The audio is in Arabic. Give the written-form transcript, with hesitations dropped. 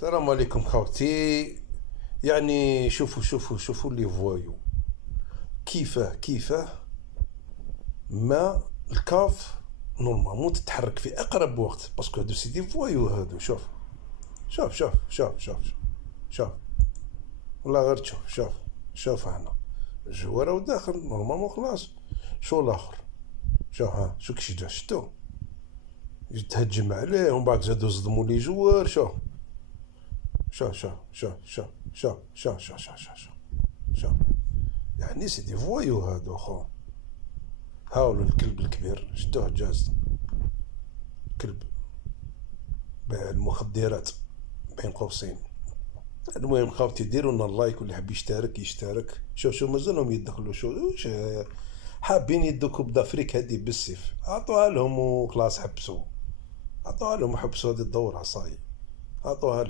السلام عليكم خوتي. يعني شوفوا لي فوايو كيفاه ما الكاف نورمالمون تتحرك في اقرب وقت، باسكو هادو سيدي فوايو هادو. شوف والله غير شوف هنا الجوار راهو داخل نورمالمون خلاص. شو الاخر؟ شوف ها شو كيش جا شتو تهجم عليه ومن بعد زادو صدموا لي جوار. شوف يعني سيدي فوايو هادو خو. هاولو الكلب الكبير شتوه جاز، كلب بيع المخدرات بين قوسين. المهم خاوتي ديروا لنا اللايك، واللي حب يشترك. شو مازالهم يدخلوا وش حابين يدوا كوب دافريك هادي بالسيف، عطوها لهم وخلاص. عطوها لهم وحبسوا هادي الدورة صاي، عطوها